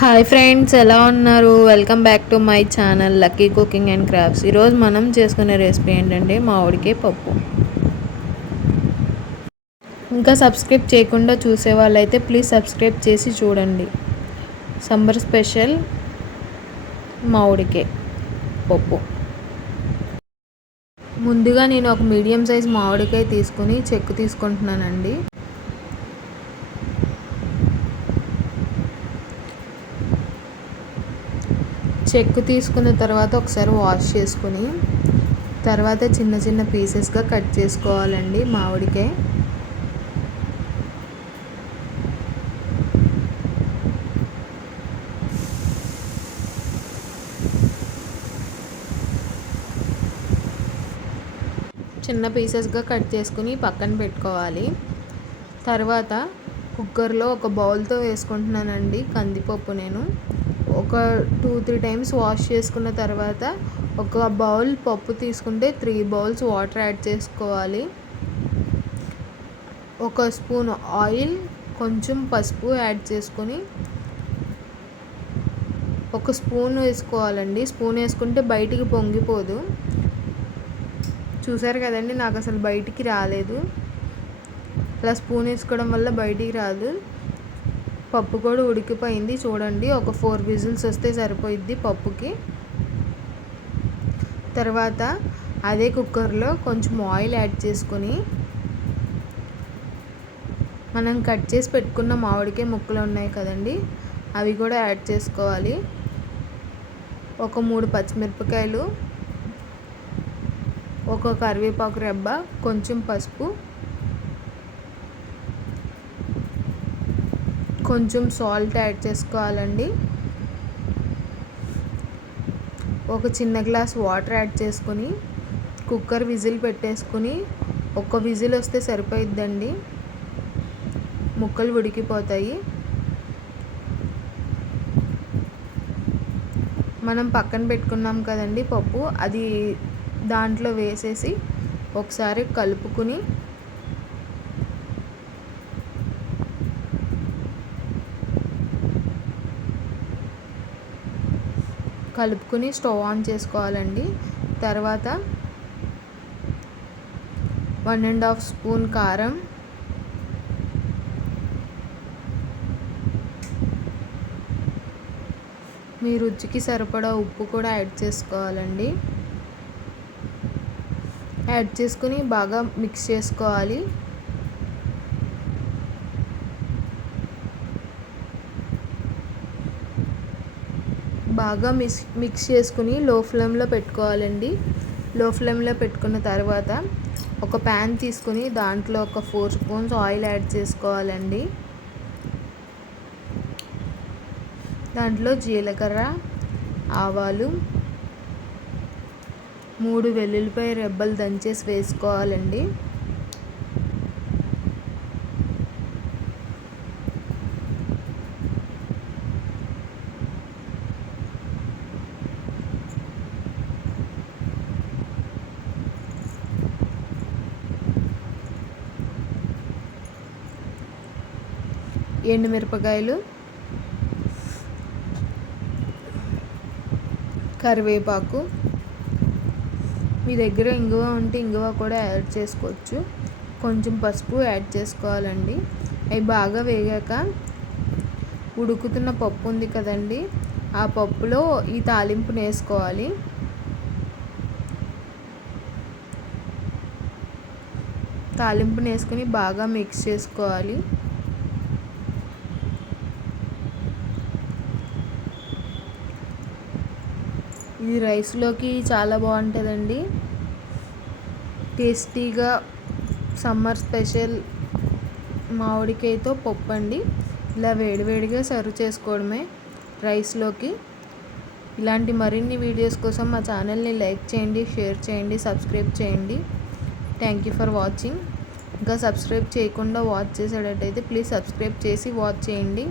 Hi friends ఎలా ఉన్నారు? Welcome back to my channel lucky cooking and crafts ఈరోజు మనం చేసుకునే రెసిపీ ఏంటంటే మామిడికాయ పప్పు. ఇంకా సబ్స్క్రైబ్ చేయకుండా చూసే వాళ్ళైతే ప్లీజ్ సబ్స్క్రైబ్ చేసి చూడండి. సమ్మర్ స్పెషల్ మామిడికాయ పప్పు. ముందుగా నేను ఒక మీడియం సైజ్ మామిడికాయ తీసుకుని చెక్కు తీసుకుంటున్నానండి. చెక్కు తీసుకున్న తర్వాత ఒకసారి వాష్ చేసుకుని తర్వాత చిన్న చిన్న పీసెస్గా కట్ చేసుకోవాలండి మామిడికాయ చిన్న పీసెస్గా కట్ చేసుకుని పక్కన పెట్టుకోవాలి. తర్వాత కుక్కర్లో ఒక బౌల్తో వేసుకుంటున్నానండి కందిపప్పు నేను. ఒక టూ త్రీ టైమ్స్ వాష్ చేసుకున్న తర్వాత ఒక బౌల్ పప్పు తీసుకుంటే త్రీ బౌల్స్ వాటర్ యాడ్ చేసుకోవాలి. ఒక స్పూన్ ఆయిల్ కొంచెం పసుపు యాడ్ చేసుకొని ఒక స్పూన్ వేసుకోవాలండి. స్పూన్ వేసుకుంటే బయటికి పొంగిపోదు. చూసారు కదండి నాకు అసలు బయటికి రాలేదు. అలా స్పూన్ వేసుకోవడం వల్ల బయటికి రాదు. పప్పు కూడా ఉడికిపోయింది. చూడండి ఒక ఫోర్ విజిల్స్ వస్తే సరిపోయిద్ది పప్పుకి. తర్వాత అదే కుక్కర్లో కొంచెం ఆయిల్ యాడ్ చేసుకొని మనం కట్ చేసి పెట్టుకున్న మామిడికాయ ముక్కలు ఉన్నాయి కదండి అవి కూడా యాడ్ చేసుకోవాలి. ఒక మూడు పచ్చిమిరపకాయలు ఒక కరివేపాకు రెబ్బ కొంచెం పసుపు కొంచెం సాల్ట్ యాడ్ చేసుకోవాలండి. ఒక చిన్న గ్లాస్ వాటర్ యాడ్ చేసుకొని కుక్కర్ విజిల్ పెట్టేసుకొని ఒక విజిల్ వస్తే సరిపోయిద్దండి. ముక్కలు ఉడికిపోతాయి. మనం పక్కన పెట్టుకున్నాం కదండి పప్పు అది దాంట్లో వేసేసి ఒకసారి కలుపుకుని కలుపుకుని స్టవ్ ఆన్ చేసుకోవాలండి. తర్వాత వన్ అండ్ హాఫ్ స్పూన్ కారం. మీ రుచికి సరిపడా ఉప్పు కూడా యాడ్ చేసుకోవాలండి. యాడ్ చేసుకుని బాగా మిక్స్ చేసుకోవాలి. బాగా మిక్స్ మిక్స్ చేసుకుని లో ఫ్లేమ్లో పెట్టుకోవాలండి. లో ఫ్లేమ్లో పెట్టుకున్న తర్వాత ఒక ప్యాన్ తీసుకుని దాంట్లో ఒక ఫోర్ స్పూన్స్ ఆయిల్ యాడ్ చేసుకోవాలండి. దాంట్లో జీలకర్ర ఆవాలు మూడు వెల్లుల్లిపాయ రెబ్బలు దంచేసి వేసుకోవాలండి. ఎండుమిరపకాయలు కరివేపాకు. మీ దగ్గర ఇంగువ ఉంటే ఇంగువ కూడా యాడ్ చేసుకోవచ్చు. కొంచెం పసుపు యాడ్ చేసుకోవాలండి. అవి బాగా వేగాక ఉడుకుతున్న పప్పు ఉంది కదండి ఆ పప్పులో ఈ తాలింపుని వేసుకోవాలి. తాలింపుని వేసుకొని బాగా మిక్స్ చేసుకోవాలి. ఇది రైస్లోకి చాలా బాగుంటుందండి. టేస్టీగా సమ్మర్ స్పెషల్ మామిడికాయతో పప్పు అండి ఇలా వేడివేడిగా సర్వ్ చేసుకోవడమే రైస్లోకి. ఇలాంటి మరిన్ని వీడియోస్ కోసం మా ఛానల్ని లైక్ చేయండి షేర్ చేయండి సబ్స్క్రైబ్ చేయండి. Thank you for watching. ఇంకా సబ్స్క్రైబ్ చేయకుండా వాచ్ చేసేటట్టయితే ప్లీజ్ సబ్స్క్రైబ్ చేసి వాచ్ చేయండి.